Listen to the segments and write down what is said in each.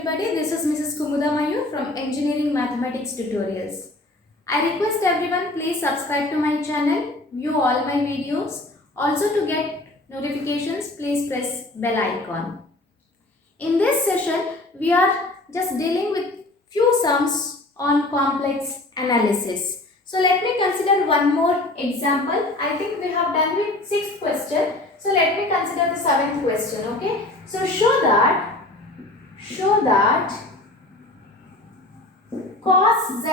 everybody, this is Mrs. Mayur from Engineering Mathematics Tutorials. I request everyone please subscribe to my channel, view all my videos. Also to get notifications, please press bell icon. In this session, we are just dealing with few sums on complex analysis. So let me consider one more example. I think we have done with 6th question. So let me consider the 7th question. Okay. So show that cos z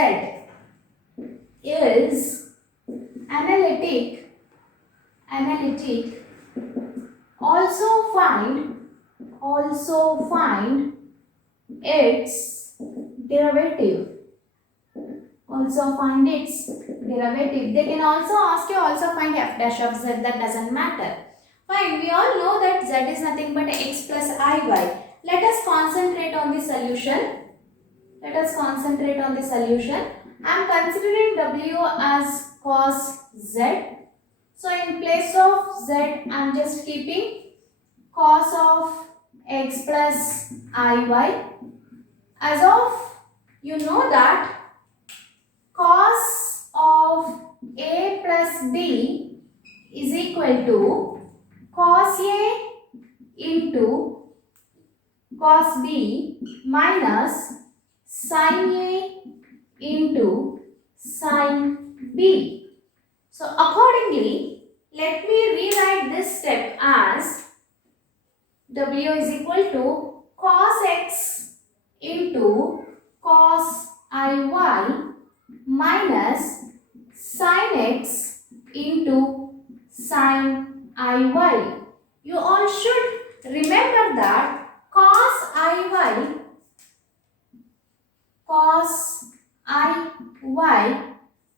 is analytic. Also find its derivative. They can also ask you also find f dash of z. That doesn't matter. Fine. We all know that z is nothing but x plus iy. Let us concentrate on the solution. I am considering w as cos z. So in place of z, I am just keeping cos of x plus iy. As of you know that cos of a plus b is equal to cos a into cos b minus sin a into sin b. So accordingly, let me rewrite this step as w is equal to cos x into cos iy minus sin x into sin iy. You all should remember that cos iy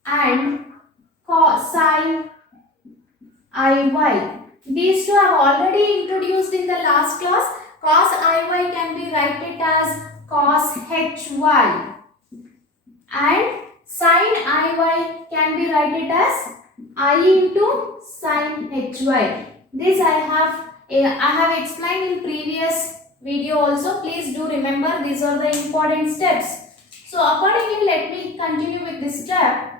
and sin iy, these two have already introduced in the last class. Cos iy can be written as cos hy and sin iy can be written as I into sin hy. This I have explained in previous video also. Please do remember, these are the important steps. So accordingly, let me continue with this step.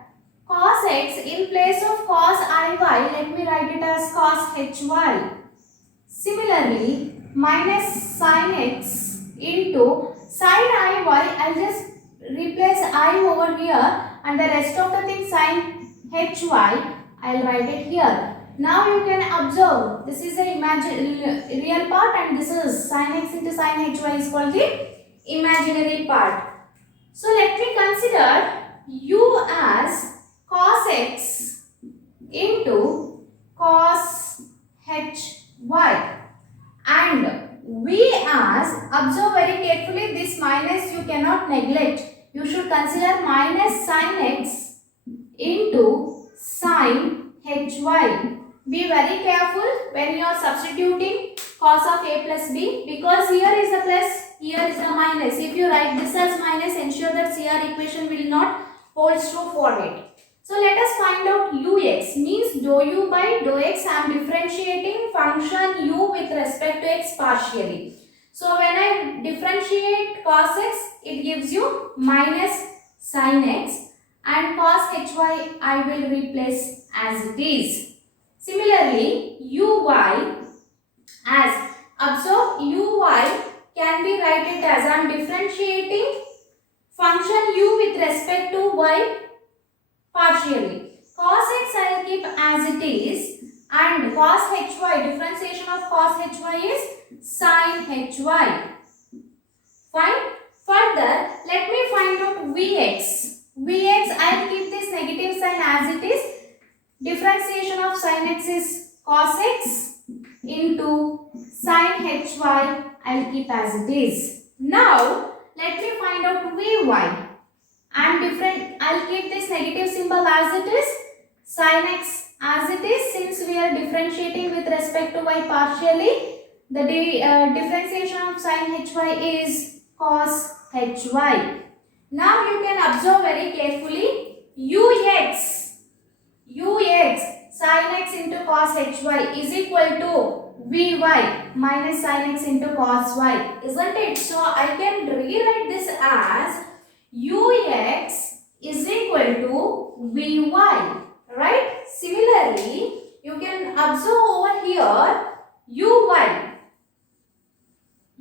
Cos x in place of cos iy, let me write it as cos hy. Similarly, minus sin x into sin iy, I'll just replace I over here and the rest of the thing sin hy, I'll write it here. Now you can observe, this is the real part and this is sin x into sin hy is called the imaginary part. So let me consider u as cos x into cos hy and v as, observe very carefully, this minus you cannot neglect. You should consider minus sin x into sin hy. Be very careful when you are substituting cos of a plus b, because here is the plus, here is the minus. If you write this as minus, ensure that CR equation will not hold true for it. So let us find out ux, means dou u by dou x. I am differentiating function u with respect to x partially. So when I differentiate cos x, it gives you minus sin x, and cos hy I will replace as it is. Similarly, uy, as observe, uy can be written as I am differentiating function u with respect to y partially. Cos x I will keep as it is and cos hy, differentiation of cos hy is sin hy. Fine. Further, let me find out vx. Vx, I will keep this negative sign as it is. Differentiation of sin x is cos x into sin hy, I will keep as it is. Now, let me find out vy. I'll keep this negative symbol as it is, sin x as it is, since we are differentiating with respect to y partially. The differentiation of sin hy is cos hy. Now you can observe very carefully ux. sin x into cos hy is equal to vy minus sin x into cos y, isn't it? So I can rewrite this as ux is equal to vy, right? Similarly, you can observe over here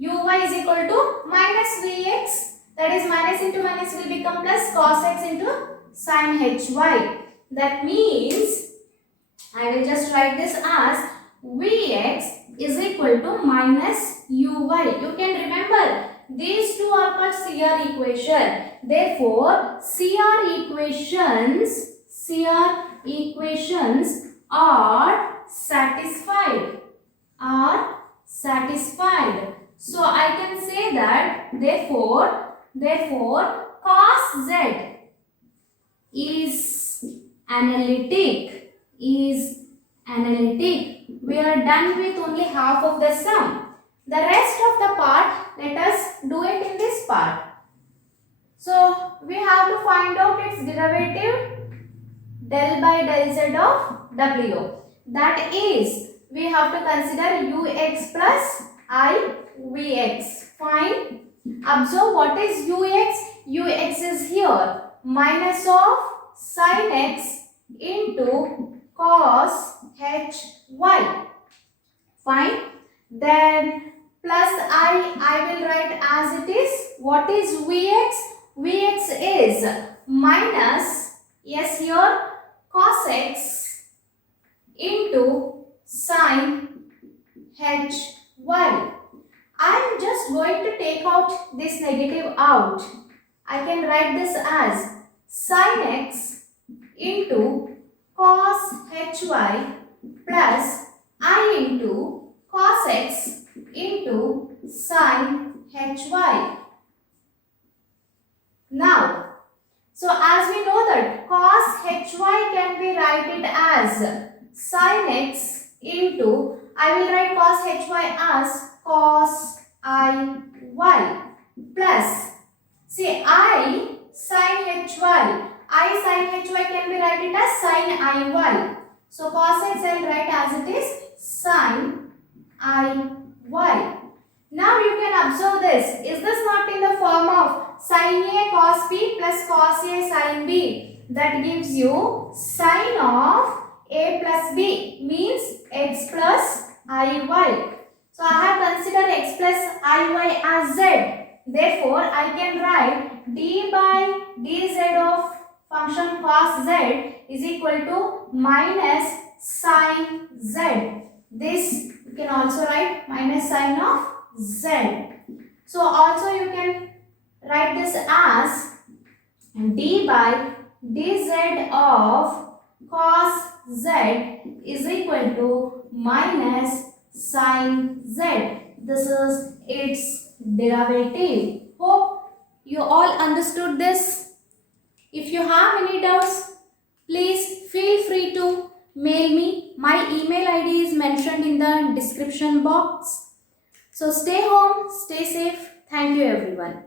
uy is equal to minus vx, that is minus into minus will become plus cos x into sin hy. That means I will just write this as vx is equal to minus uy. You can remember these two are called CR equation. Therefore, CR equations are satisfied. So I can say that therefore cos z is analytic. We are done with only half of the sum. The rest of the part, let us do it in this part. So we have to find out its derivative del by del z of w. That is, we have to consider ux plus I vx. Fine. Observe what is ux. Ux is here minus of sin x into cos hy. Fine. Then plus I will write as it is. What is vx? Vx is minus, yes here, cos x into sin hy. I am just going to take out this negative out. I can write this as sin x into cos hy plus I into cos x into sin hy. Now, so as we know that cos hy can be written as sin x into, I will write cos hy as cos iy plus, see, I sin hy can be written as sin iy. So cos x I will write as it is sin iy. Now you can observe this. Is this not in the form of sin a cos b plus cos a sin b? That gives you sin of a plus b, means x plus iy. So I have considered x plus iy as z. Therefore, I can write d by dz of function cos z is equal to minus sin z. This you can also write minus sin of z. So also you can write this as d by dz of cos z is equal to minus sin z. This is its derivative. Hope you all understood this. If you have any doubts, please feel free to mail me. My email ID is mentioned in the description box. So stay home, stay safe. Thank you everyone.